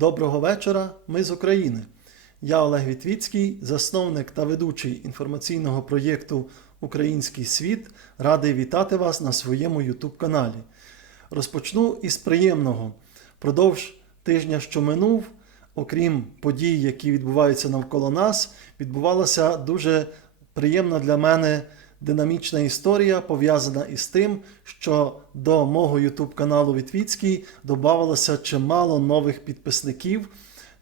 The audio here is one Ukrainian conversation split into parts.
Доброго вечора, ми з України. Я Олег Вітвіцький, засновник та ведучий інформаційного проєкту Український світ. Радий вітати вас на своєму YouTube каналі. Розпочну із приємного. Продовж тижня, що минув, окрім подій, які відбуваються навколо нас, відбувалася дуже приємна для мене динамічна історія, пов'язана із тим, що до мого YouTube каналу Вітвіцький додавалося чимало нових підписників.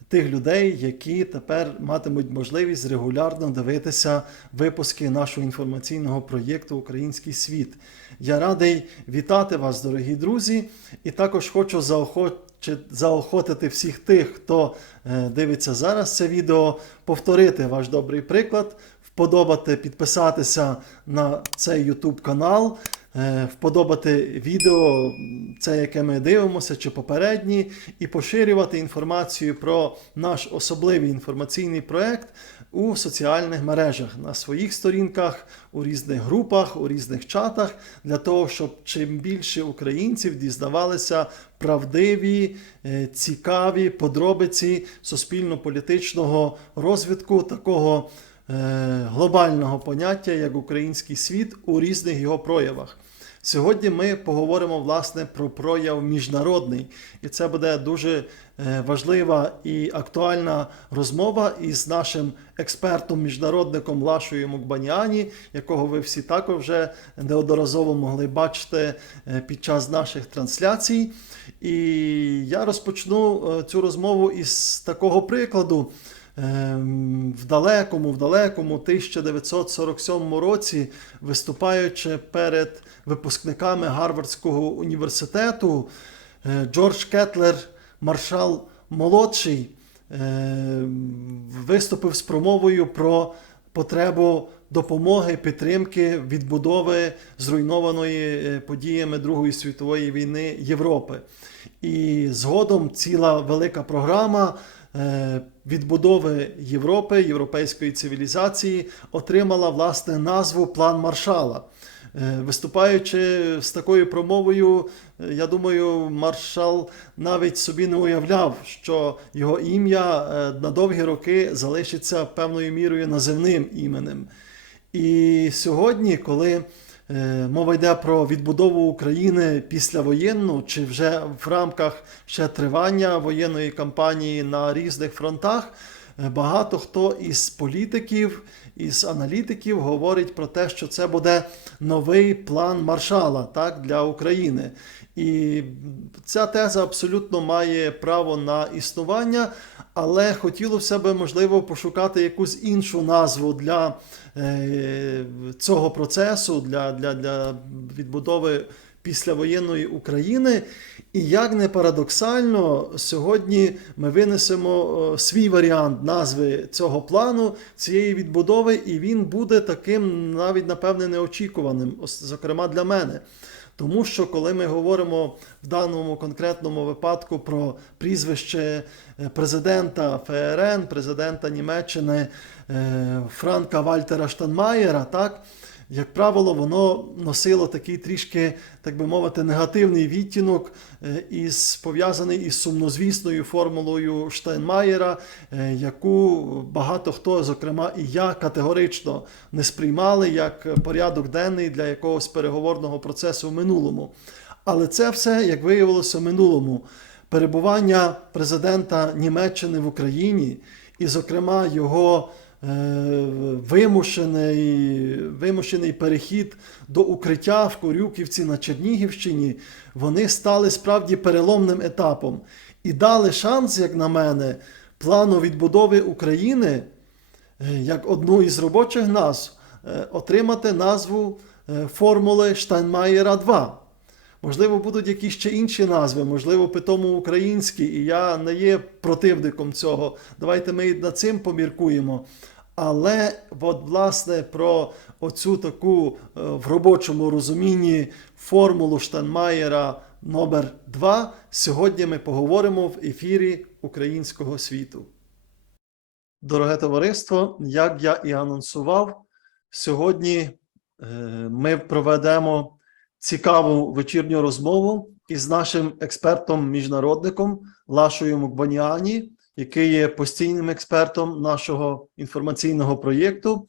Тих людей, які тепер матимуть можливість регулярно дивитися випуски нашого інформаційного проєкту Український світ. Я радий вітати вас, дорогі друзі, і також хочу заохотити всіх тих, хто е, дивиться зараз це відео, повторити ваш добрий приклад, вподобати, підписатися на цей YouTube канал. е, Вподобати відео, це яке ми дивимося, чи попередні, і поширювати інформацію про наш особливий інформаційний проект у соціальних мережах на своїх сторінках, у різних групах, у різних чатах, для того, щоб чим більше українців дізнавалися правдиві, е, цікаві подробиці суспільно-політичного розвитку такого глобального поняття, як український світ у різних його проявах. Сьогодні ми поговоримо власне про прояв міжнародний, і це буде дуже е, важлива і актуальна розмова із нашим експертом-міжнародником Лашою Мукбаніані, якого ви всі також вже неодноразово могли бачити е, під час наших трансляцій. І я розпочну е, цю розмову із такого прикладу. Ем, В далекому, в далекому 1947 році, виступаючи перед випускниками Гарвардського університету, е, Джордж Кетлер, маршал молодший, е, виступив з промовою про потребу допомоги, підтримки, відбудови зруйнованої е, подіями Другої світової війни Європи. І згодом ціла велика програма відбудови Європи, європейської цивілізації отримала власне назву План Маршала. Е, Виступаючи з такою промовою, е, я думаю, маршал навіть собі не уявляв, що його ім'я е, на довгі роки залишиться певною мірою називним іменем. І сьогодні, коли е, мова йде про відбудову України післявоєнну, чи вже в рамках ще тривання воєнної кампанії на різних фронтах, е, багато хто із політиків, із аналітиків говорить про те, що це буде новий план маршала так, для України. І ця теза абсолютно має право на існування, але хотілося б, можливо, пошукати якусь іншу назву для е, цього процесу, для, для, для відбудови післявоєнної України. І як не парадоксально, сьогодні ми винесемо е, свій варіант назви цього плану, цієї відбудови, і він буде таким навіть, напевне, неочікуваним, зокрема для мене. Тому що коли ми говоримо в даному конкретному випадку про прізвище е, президента ФРН, президента Німеччини е, Франка Вальтера Штанмаєра, так, як правило, воно носило такий трішки, так би мовити, негативний відтінок, е, із пов'язаний із сумнозвісною формулою Штайнмаєра, е, яку багато хто, зокрема і я, категорично не сприймали як порядок денний для якогось переговорного процесу в минулому. Але це все, як виявилося в минулому, перебування президента Німеччини в Україні, і, зокрема, його вимушений, вимушений перехід до укриття в Корюківці на Чернігівщині, вони стали справді переломним етапом і дали шанс, як на мене, плану відбудови України е, як одну із робочих назв е, отримати назву е, формули Штайнмаєра 2. Можливо, будуть якісь ще інші назви, можливо, питому українські, і я не є противником цього. Давайте ми над цим поміркуємо. Але, от, власне, про оцю таку е, в робочому розумінні формулу Штайнмаєра номер 2 сьогодні ми поговоримо в ефірі українського світу. Дороге товариство, як я і анонсував, сьогодні е, ми проведемо цікаву вечірню розмову із нашим експертом-міжнародником Лашою Мукбаніані, який є постійним експертом нашого інформаційного проєкту.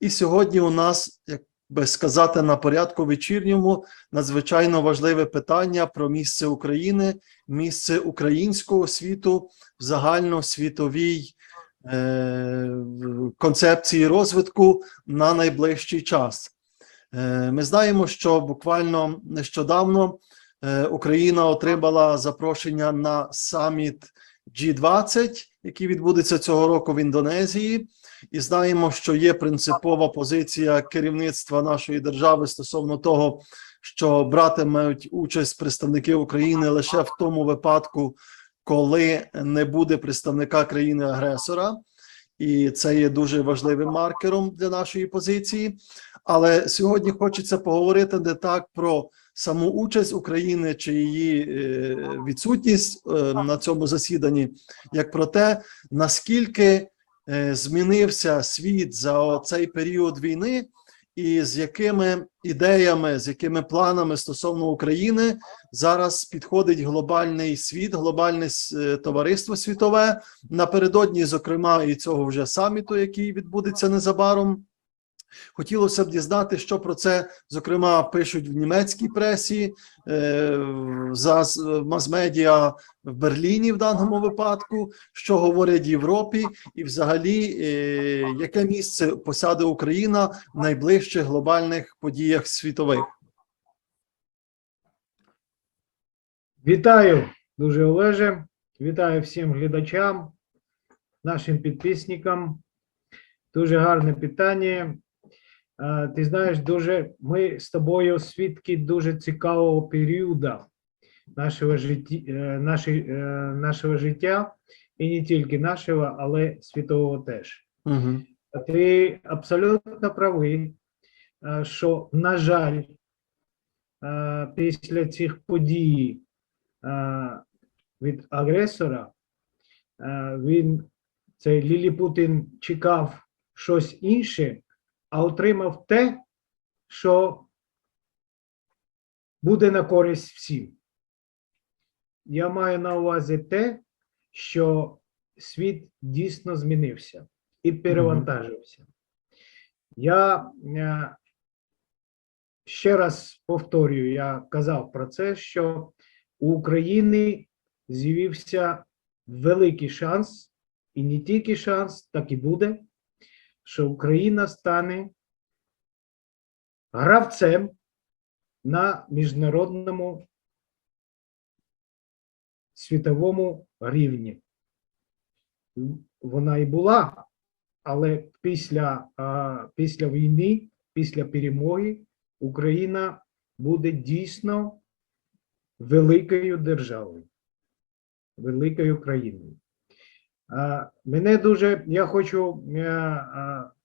І сьогодні у нас, як би сказати, на порядку вечірньому надзвичайно важливе питання про місце України, місце українського світу в загальносвітовій е, концепції розвитку на найближчий час. Е, Ми знаємо, що буквально нещодавно е, Україна отримала запрошення на саміт G20, який відбудеться цього року в Індонезії, і знаємо, що є принципова позиція керівництва нашої держави стосовно того, що братимуть участь представники України лише в тому випадку, коли не буде представника країни-агресора, і це є дуже важливим маркером для нашої позиції. Але сьогодні хочеться поговорити не так про саму участь України чи її е, відсутність е, на цьому засіданні, як про те, наскільки е, змінився світ за цей період війни, і з якими ідеями, з якими планами стосовно України зараз підходить глобальний світ, глобальне товариство світове напередодні, зокрема, і цього вже саміту, який відбудеться незабаром. Хотілося б дізнати, що про це зокрема пишуть в німецькій пресі, е, за мас-медіа в Берліні в даному випадку, що говорять Європі, і взагалі е, яке місце посяде Україна в найближчих глобальних подіях світових. Вітаю, дуже Олеже. Вітаю всім глядачам, нашим підписникам. Дуже гарне питання. Е, Ти знаєш, дуже ми з тобою свідки дуже цікавого періоду нашого житті, е, наші- е, нашого життя, і не тільки нашого, але світового теж. Угу. Ти абсолютно правий, що, на жаль, після цих подій від агресора, він, цей Лілі Путін чекав щось інше, а отримав те, що буде на користь всім. Я маю на увазі те, що світ дійсно змінився і перевантажився. Я е, ще раз повторюю, я казав про це, що у України з'явився великий шанс, і не тільки шанс, так і буде, що Україна стане гравцем на міжнародному світовому рівні. Вона і була, але після, після війни, після перемоги, Україна буде дійсно великою державою, великою країною. Мене дуже я хочу е,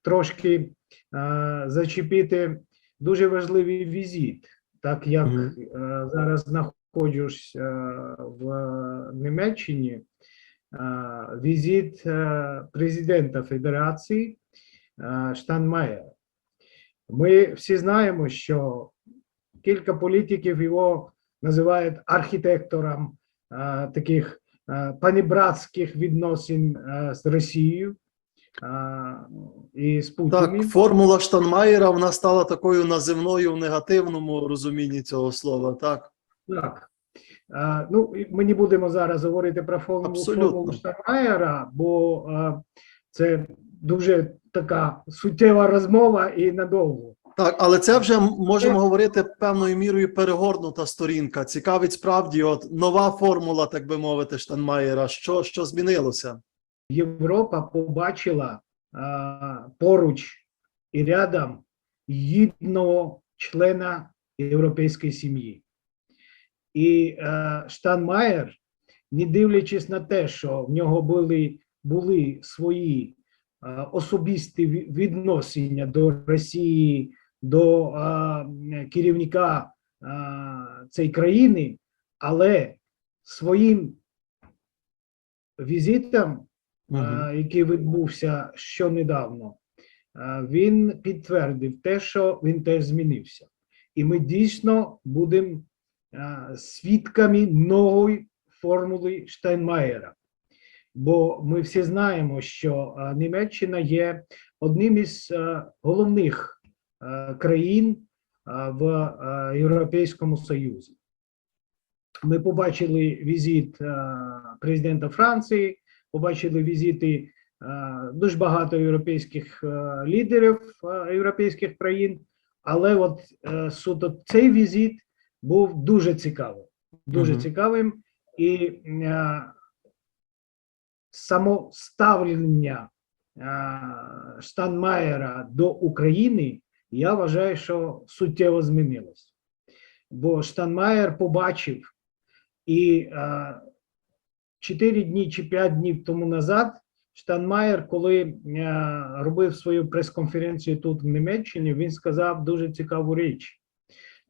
трошки е, зачепити дуже важливий візит, так як е, зараз знаходжусь е, в Німеччині. е, Візит е, президента Федерації е, Штанмаєра. Ми всі знаємо, що кілька політиків його називають архітектором е, таких е, панібратських відносин е, з Росією е, і з Так, формула Штанмаєра вона стала такою називною в негативному розумінні цього слова. Так, Так. Ну, ми не будемо зараз говорити про формулу, Абсолютно. формулу Штайнмаєра, бо це дуже така суттєва розмова і надовго. Так, але це вже можемо говорити певною мірою перегорнута сторінка. Цікавить справді, от нова формула, так би мовити, Штанмаєра. Що, що змінилося? Європа побачила а, поруч і рядом гідного члена європейської сім'ї. І е, Штанмаєр, не дивлячись на те, що в нього були, були свої е, особисті ві- відносини до Росії, до е, керівника е, цієї країни, але своїм візитом е, який відбувся щонедавно, е, він підтвердив те, що він теж змінився. і ми дійсно будемо свідками нової формули Штайнмаєра. Бо ми всі знаємо, що Німеччина є одним із головних а, країн в Європейському Союзі. Ми побачили візит президента Франції, побачили візити дуже багато європейських лідерів європейських країн, але от е, суто цей візит був дуже цікавим, дуже Мгм. цікавим, і е, само е, Штанмаєра до України, я вважаю, що суттєво змінилось. Бо Штанмаєр побачив і е, 4 дні чи 5 днів тому назад Штанмаєр, коли е, робив свою прес-конференцію тут в Німеччині, він сказав дуже цікаву річ,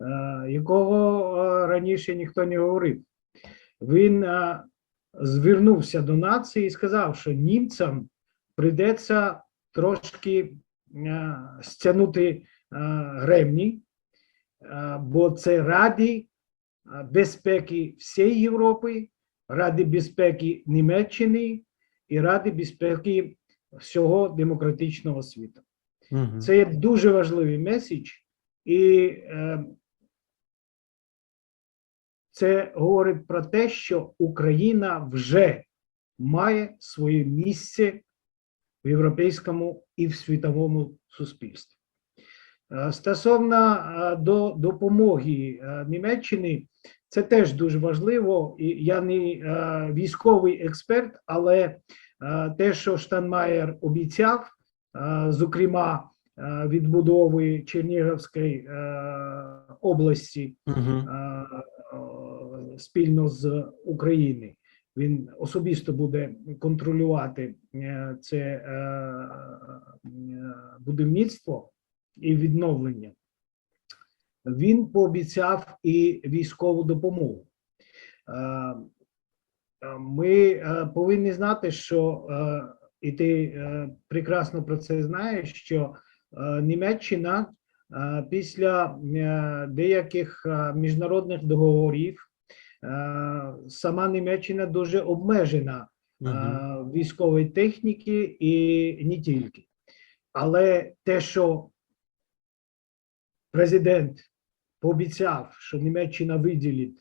е, якого раніше ніхто не говорив. Він е, звернувся до нації і сказав, що німцям прийдеться трошки е, стягнути е, гремні, е, бо це раді е, безпеки всієї Європи, ради безпеки Німеччини і ради безпеки всього демократичного світу. Мгм. Це є дуже важливий меседж, і це говорить про те, що Україна вже має своє місце в європейському і в світовому суспільстві. Е, Стосовно е, до допомоги е, Німеччини, це теж дуже важливо. Я не військовий експерт, але те, що Штанмаєр обіцяв, зокрема відбудови Чернігівської області е, спільно з України. Він особисто буде контролювати це будівництво і відновлення. Він пообіцяв і військову допомогу. Е, е, Ми е, повинні знати, що і ти прекрасно про це знаєш, що Німеччина після деяких міжнародних договорів сама Німеччина дуже обмежена військової техніки і не тільки. Але те, що президент пообіцяв, що Німеччина виділить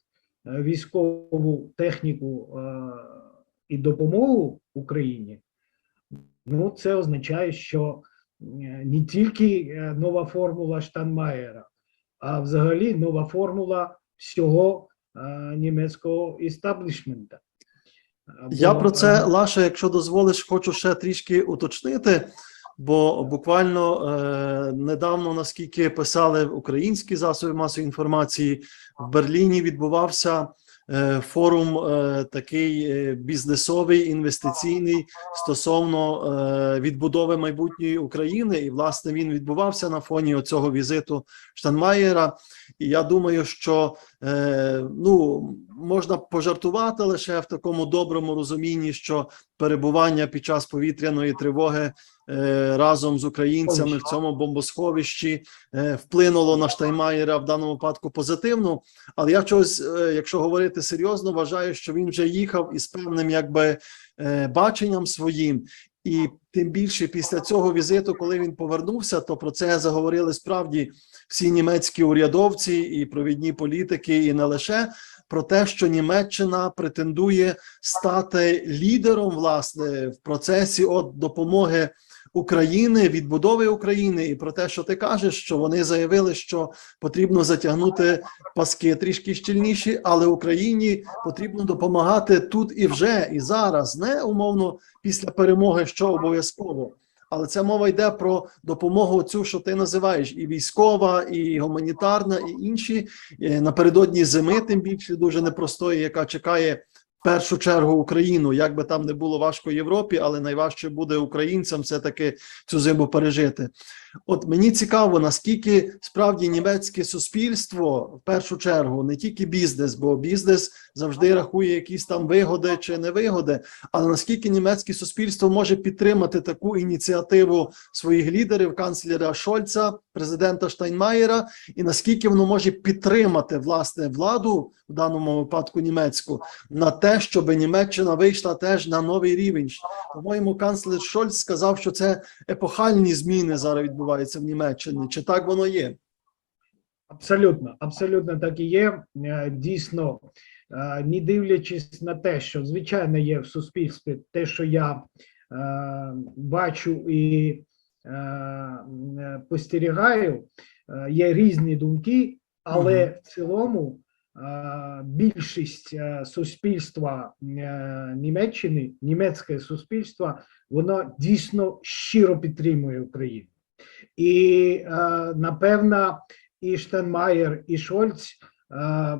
е, військову техніку е, і допомогу Україні, ну це означає, що е, не тільки нова формула Штанмаєра, а взагалі нова формула всього німецького істаблішмента. Я про це, Лаша, якщо дозволиш, хочу ще трішки уточнити. Бо буквально е, недавно, наскільки писали українські засоби масової інформації, в Берліні відбувався е, форум е, такий бізнесовий інвестиційний стосовно відбудови майбутньої України. І власне він відбувався на фоні оцього візиту Штанмаєра. І я думаю, що ну можна пожартувати лише в такому доброму розумінні, що перебування під час повітряної тривоги разом з українцями в цьому бомбосховищі е, вплинуло на Штайнмаєра в даному випадку позитивно. Але я чогось, е, якщо говорити серйозно, вважаю, що він вже їхав із певним якби е, баченням своїм. І тим більше після цього візиту, коли він повернувся, то про це заговорили справді всі німецькі урядовці і провідні політики, і не лише про те, що Німеччина претендує стати лідером власне в процесі от допомоги України, відбудови України, і про те, що ти кажеш, що вони заявили, що потрібно затягнути паски трішки щільніші, але Україні потрібно допомагати тут і вже, і зараз, не умовно після перемоги, що обов'язково. Але це мова йде про допомогу цю, що ти називаєш, і військова, і гуманітарна, і інші Е, напередодні зими, тим більше дуже непростої, яка чекає першу чергу Україну. Як би там не було важко Європі, але найважче буде українцям все таки цю зиму пережити. От мені цікаво, наскільки справді німецьке суспільство в першу чергу не тільки бізнес, бо бізнес завжди рахує якісь там вигоди чи невигоди, але наскільки німецьке суспільство може підтримати таку ініціативу своїх лідерів, канцлера Шольца, президента Штайнмаєра, і наскільки воно може підтримати власне владу в даному випадку німецьку на те, щоб Німеччина вийшла теж на новий рівень. По-моєму, канцлер Шольц сказав, що це епохальні зміни зараз відбуваються в Німеччині. Чи так воно є? Абсолютно, абсолютно так і є. Е, Дійсно, е, не дивлячись на те, що звичайно є в суспільстві, те, що я е, бачу і спостерігаю, є різні думки, але в цілому більшість суспільства Німеччини, німецьке суспільство, воно дійсно щиро підтримує Україну. І е, напевно, і Штенмаєр, і Шольц е,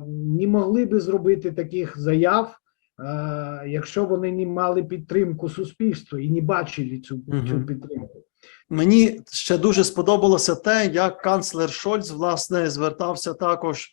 не могли би зробити таких заяв, е, якщо вони не мали підтримку суспільства і не бачили цю, цю підтримку. Мені ще дуже сподобалося те, як канцлер Шольц власне звертався також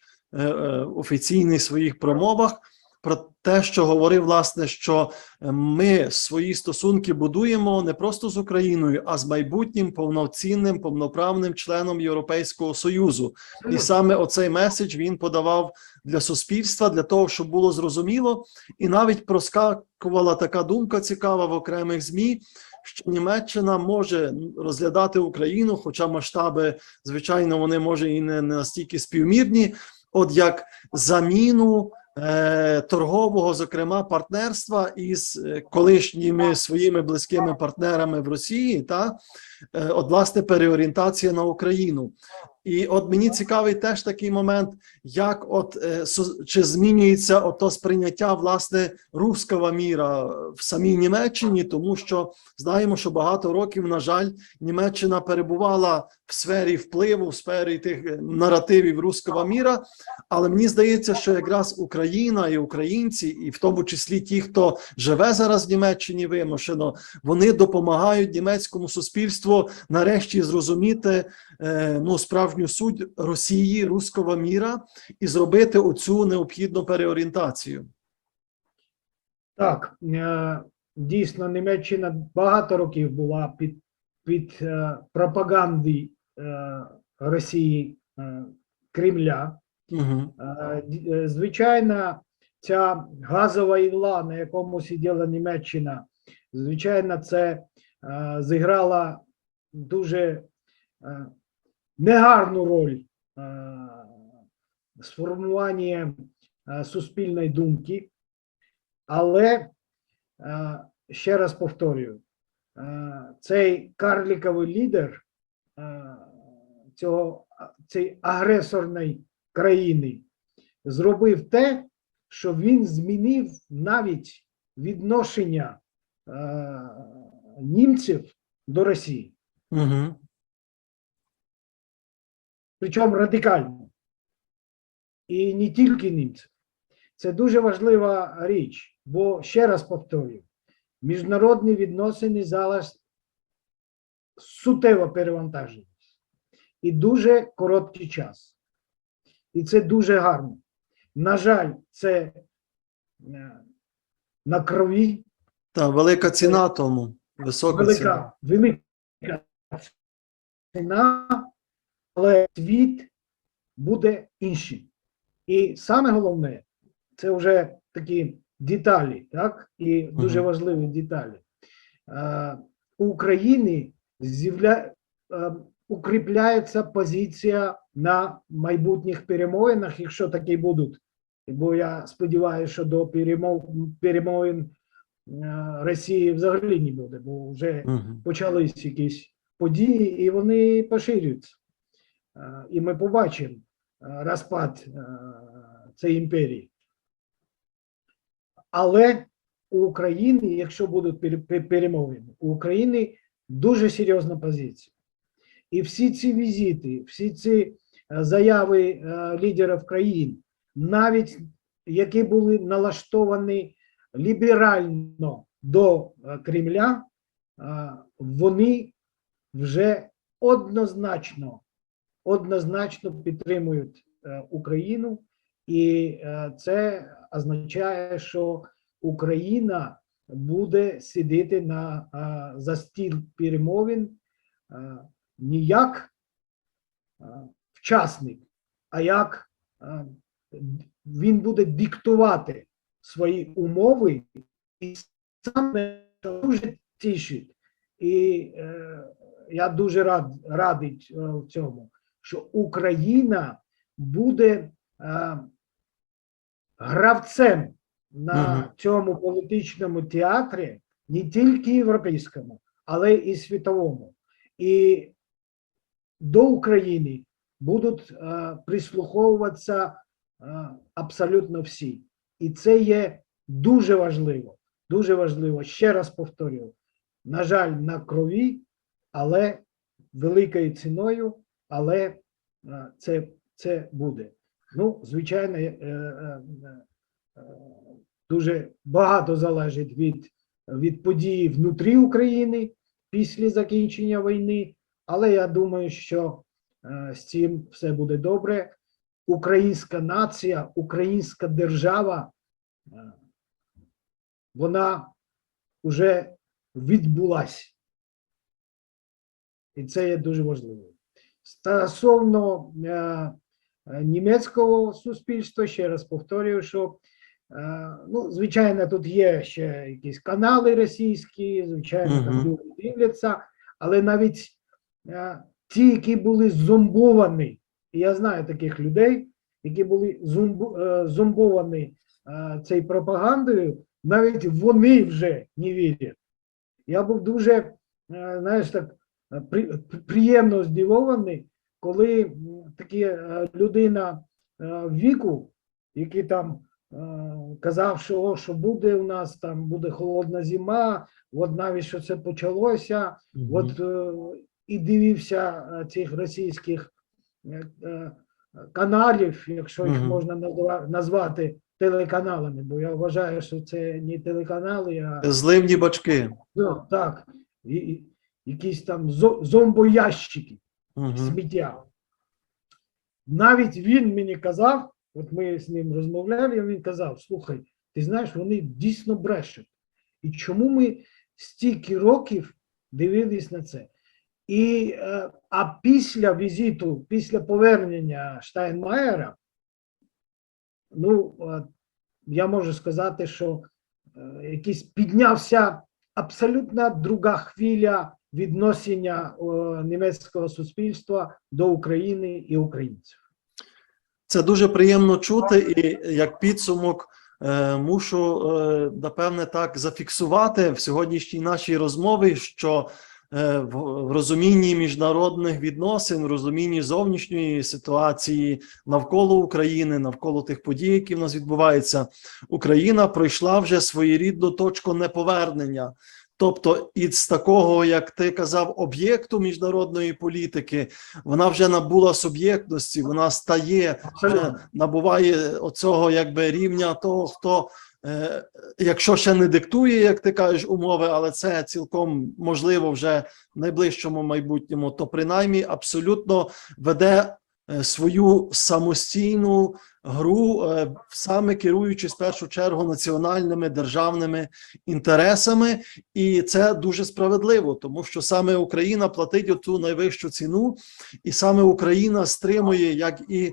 офіційних своїх промовах про те, що говорив, власне, що е, ми свої стосунки будуємо не просто з Україною, а з майбутнім повноцінним повноправним членом Європейського союзу. І саме оцей меседж він подавав для суспільства, для того, щоб було зрозуміло, і навіть проскакувала така думка цікава в окремих змі, що Німеччина може розглядати Україну, хоча масштаби, звичайно, вони може і не настільки співмірні, от як заміну торгового, зокрема, партнерства із е, колишніми своїми близькими партнерами в Росії, та е, от власне переорієнтація на Україну. І от мені цікавий теж такий момент, як от е, чи змінюється ото сприйняття власне руского міра в самій Німеччині, тому що знаємо, що багато років, на жаль, Німеччина перебувала в сфері впливу, в сфері тих е, наративів руского міра. Але мені здається, що якраз Україна і українці, і в тому числі ті, хто живе зараз в Німеччині вимушено, вони допомагають німецькому суспільству нарешті зрозуміти е, ну справжню суть Росії, руського міра і зробити оцю необхідну переорієнтацію. Так, е, дійсно, Німеччина багато років була під, під е, пропаганди Росії Кремля. Угу. Звичайно, ця газова ігла, на якому сиділа Німеччина, звичайно, це зіграла дуже е, негарну роль е, сформування е, суспільної думки. Але ще раз повторюю, цей карліковий лідер цього, цієї агресорної країни зробив те, що він змінив навіть відношення німців до Росії, Угу. причому радикально. І не тільки німців. Це дуже важлива річ, бо ще раз повторюю, міжнародні відносини зараз суттєво перевантажені і дуже короткий час. І це дуже гарно. На жаль, це е, на крові Та велика ціна тому, висока ціна. велика, велика ціна, але світ буде іншим. І саме головне, це вже такі деталі, так? І дуже важливі деталі. У України з'явля... укріпляється позиція на майбутніх перемовинах, якщо такі будуть. Бо я сподіваюся, що до перемов... перемовин Росії взагалі не буде, бо вже Угу. почались якісь події, і вони поширюються. Е, І ми побачимо е, розпад е, цієї імперії. Але у України, якщо будуть перемовини, у України дуже серйозна позиція. І всі ці візити, всі ці заяви лідерів країн, навіть які були налаштовані ліберально до Кремля, вони вже однозначно, однозначно підтримують е, Україну, і е, це означає, що Україна буде сидіти на е, за стіл перемовин не як вчасник, а як він буде диктувати свої умови, і саме дуже тішить. І я дуже рад радий е, в цьому, що Україна буде е, гравцем на Мгм. цьому політичному театрі, не тільки європейському, але і світовому. І до України будуть е, прислуховуватися е, абсолютно всі. І це є дуже важливо. Дуже важливо. Ще раз повторюю: на жаль, на крові, але великою ціною, але е, це, це буде. Ну, звичайно, е, е, дуже багато залежить від, від подій внутрі України після закінчення війни, але я думаю, що з цим все буде добре. Українська нація, українська держава, вона вже відбулась. І це є дуже важливо. Стосовно е, німецького суспільства, ще раз повторюю, що е, ну, звичайно, тут є ще якісь канали російські, звичайно, там Мгм. люди дивляться, але навіть е, ті, які були зомбовані, і я знаю таких людей, які були зомбу, е, зомбовані е, цією пропагандою, навіть вони вже не вірять. Я був дуже, е, знаєш, так приємно здивований, коли такі е, людина е, віку, який там е, казав, що, що буде у нас там буде холодна зима, от навіть що це почалося, Мгм. от е, і дивився е, цих російських е, е, каналів, якщо їх Мгм. можна назвати телеканалами, бо я вважаю, що це не телеканали, а Зливні бачки. Ну, так, і- якісь там зомбоящики Мгм. сміття. Навіть він мені казав, от ми з ним розмовляли, і він казав: слухай, ти знаєш, вони дійсно брешуть. І чому ми стільки років дивились на це? І, е, а після візиту, після повернення Штайнмаєра, ну, е, я можу сказати, що е, якийсь піднявся абсолютно друга хвиля відношення німецького суспільства до України і українців. Це дуже приємно чути, і як підсумок е, мушу е, напевне так зафіксувати в сьогоднішній нашій розмові, що е, в розумінні міжнародних відносин, в розумінні зовнішньої ситуації навколо України, навколо тих подій, які в нас відбуваються, Україна пройшла вже своєрідну точку неповернення. Тобто, із такого, як ти казав, об'єкту міжнародної політики, вона вже набула суб'єктності, вона стає Абсолютно. набуває оцього якби рівня того, хто, е, якщо ще не диктує, як ти кажеш, умови, але це цілком можливо вже в найближчому майбутньому, то принаймні абсолютно веде е, свою самостійну гру, е, саме керуючись в першу чергу національними державними інтересами, і це дуже справедливо, тому що саме Україна платить оту найвищу ціну, і саме Україна стримує, як і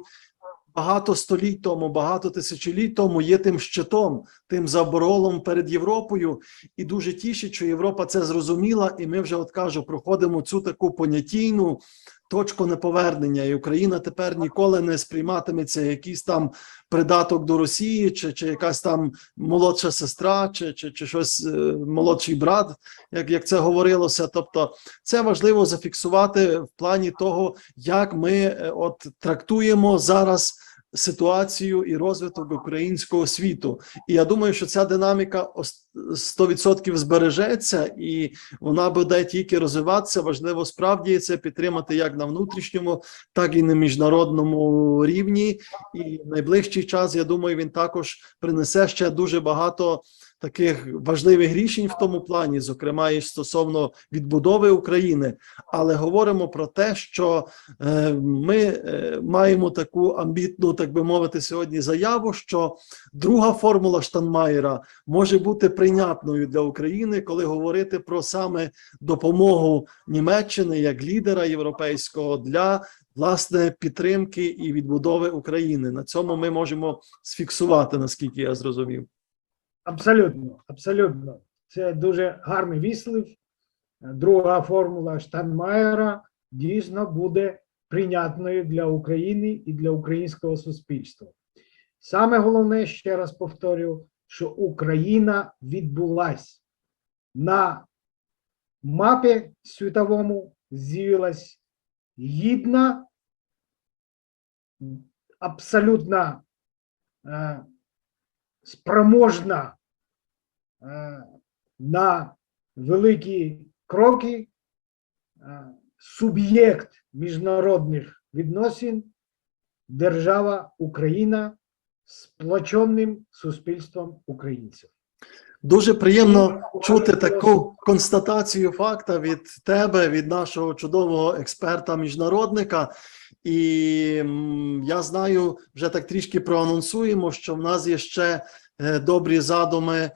багато століть тому, багато тисячоліть тому є тим щитом, тим заборолом перед Європою, і дуже тішить, що Європа це зрозуміла, і ми вже от кажу, проходимо цю таку понятійну точку неповернення, і Україна тепер ніколи не сприйматиметься якийсь там придаток до Росії, чи, чи якась там молодша сестра, чи, чи, чи щось е, молодший брат, як, як це говорилося. Тобто, це важливо зафіксувати в плані того, як ми е, от трактуємо зараз ситуацію і розвиток українського світу. І я думаю, що ця динаміка ос- 100% збережеться, і вона буде тільки розвиватися. Важливо справді це підтримати як на внутрішньому, так і на міжнародному рівні. І найближчий час, я думаю, він також принесе ще дуже багато таких важливих рішень в тому плані, зокрема і стосовно відбудови України. Але говоримо про те, що е, ми е, маємо таку амбітну, так би мовити, сьогодні заяву, що друга формула Штанмаєра може бути прийнятною для України, коли говорити про саме допомогу Німеччини як лідера європейського для власне підтримки і відбудови України. На цьому ми можемо сфіксувати, наскільки я зрозумів. Абсолютно, абсолютно. Це дуже гарний вислів. Друга формула Штанмаєра дійсно буде прийнятною для України і для українського суспільства. Саме головне, ще раз повторю, що Україна відбулась на мапі світовому, з'явилась гідна, абсолютно е, спроможна на великі кроки е, суб'єкт міжнародних відносин держава Україна з сплоченим суспільством українців. Дуже приємно чути таку констатацію факта від тебе, від нашого чудового експерта міжнародника. І я знаю, вже так трішки проанонсуємо, що в нас є ще е, добрі задуми е,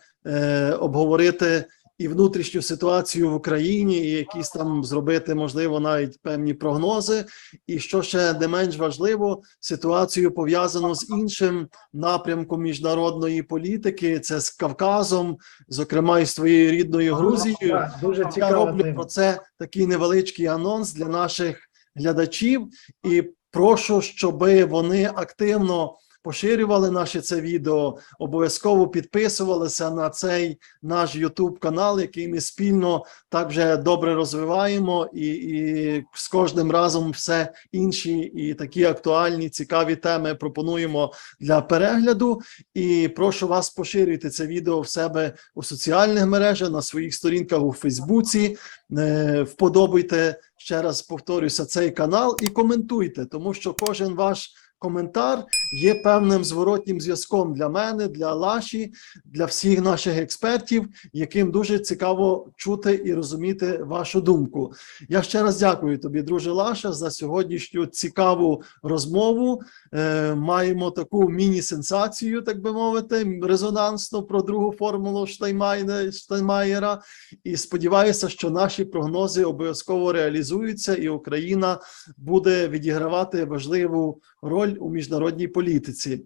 обговорити і внутрішню ситуацію в Україні, і якісь там зробити, можливо, навіть певні прогнози. І що ще не менш важливо, ситуацію пов'язану з іншим напрямком міжнародної політики, це з Кавказом, зокрема і з твоєю рідною Грузією. Дуже Я роблю про це такий невеличкий анонс для наших глядачів і прошу, щоб вони активно поширювали наше це відео, обов'язково підписувалися на цей наш YouTube канал, який ми спільно так вже добре розвиваємо, і, і з кожним разом все інші і такі актуальні, цікаві теми пропонуємо для перегляду. І прошу вас поширюйте це відео в себе у соціальних мережах, на своїх сторінках у Фейсбуці. Е, Вподобайте ще раз повторюся цей канал і коментуйте, тому що кожен ваш коментар є певним зворотнім зв'язком для мене, для Лаші, для всіх наших експертів, яким дуже цікаво чути і розуміти вашу думку. Я ще раз дякую тобі, друже Лаша, за сьогоднішню цікаву розмову. Е, маємо таку міні-сенсацію, так би мовити, резонансну про другу формулу Штайнмаєра. І сподіваюся, що наші прогнози обов'язково реалізуються, і Україна буде відігравати важливу роль у міжнародній політиці.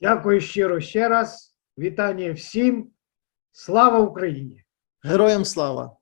Дякую щиро ще раз. Вітання всім. Слава Україні! Героям слава!